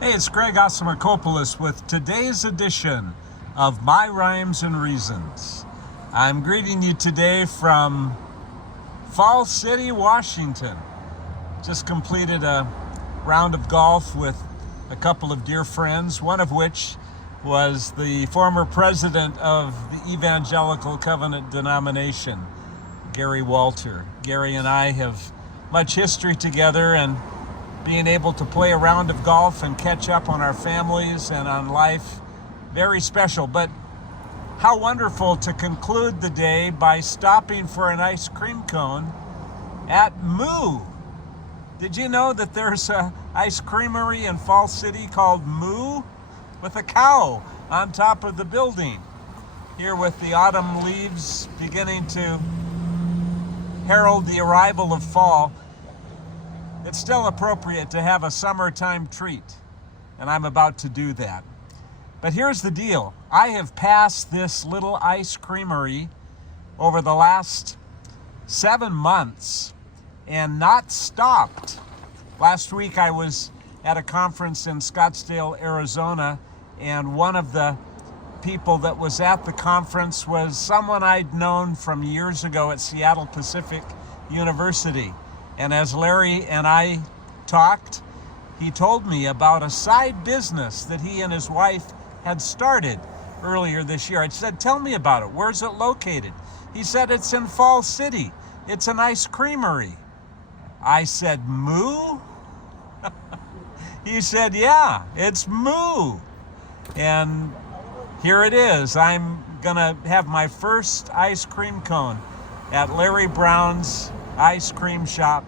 Hey, it's Greg Osimakopoulos with today's edition of My Rhymes and Reasons. I'm greeting you today from Fall City, Washington. Just completed a round of golf with a couple of dear friends, one of which was the former president of the Evangelical Covenant denomination, Gary Walter. Gary and I have much history together, and being able to play a round of golf and catch up on our families and on life, very special. But how wonderful to conclude the day by stopping for an ice cream cone at Moo. Did you know that there's an ice creamery in Fall City called Moo, with a cow on top of the building? Here with the autumn leaves beginning to herald the arrival of fall, it's still appropriate to have a summertime treat, and I'm about to do that. But here's the deal. I have passed this little ice creamery over the last 7 months and not stopped. Last week I was at a conference in Scottsdale, Arizona, and one of the people that was at the conference was someone I'd known from years ago at Seattle Pacific University. And as Larry and I talked, he told me about a side business that he and his wife had started earlier this year. I said, tell me about it. Where's it located? He said, it's in Fall City. It's an ice creamery. I said, Moo? He said, yeah, it's Moo. And here it is. I'm gonna have my first ice cream cone at Larry Brown's ice cream shop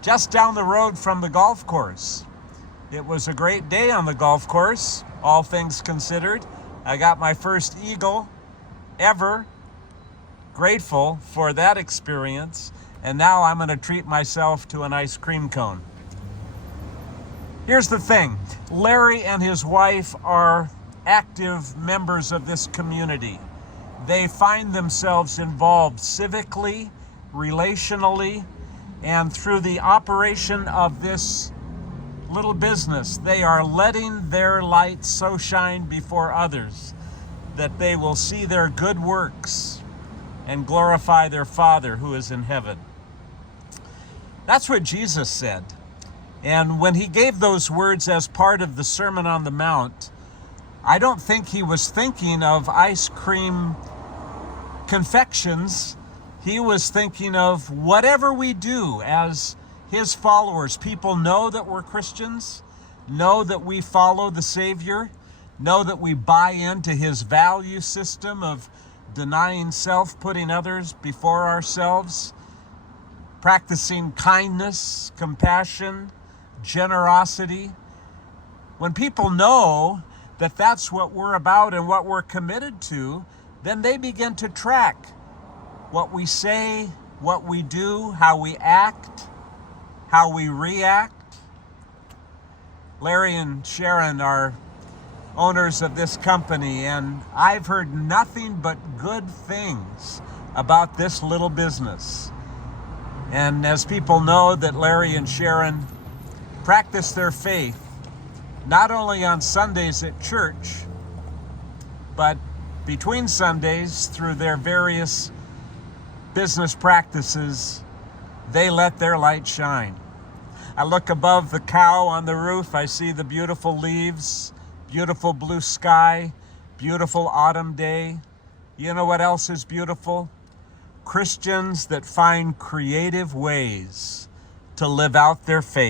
just down the road from the golf course. It was a great day on the golf course, all things considered. I got my first eagle ever. Grateful for that experience. And now I'm going to treat myself to an ice cream cone. Here's the thing. Larry and his wife are active members of this community. They find themselves involved civically, relationally, and through the operation of this little business. They are letting their light so shine before others that they will see their good works and glorify their Father who is in heaven. That's what Jesus said. And when he gave those words as part of the Sermon on the Mount, I don't think he was thinking of ice cream confections. He was thinking of whatever we do as his followers. People know that we're Christians, know that we follow the Savior, know that we buy into his value system of denying self, putting others before ourselves, practicing kindness, compassion, generosity. When people know that that's what we're about and what we're committed to, then they begin to track what we say, what we do, how we act, how we react. Larry and Sharon are owners of this company, and I've heard nothing but good things about this little business. And as people know that Larry and Sharon practice their faith, not only on Sundays at church, but between Sundays through their various business practices, they let their light shine. I look above the cow on the roof, I see the beautiful leaves, beautiful blue sky, beautiful autumn day. You know what else is beautiful? Christians that find creative ways to live out their faith.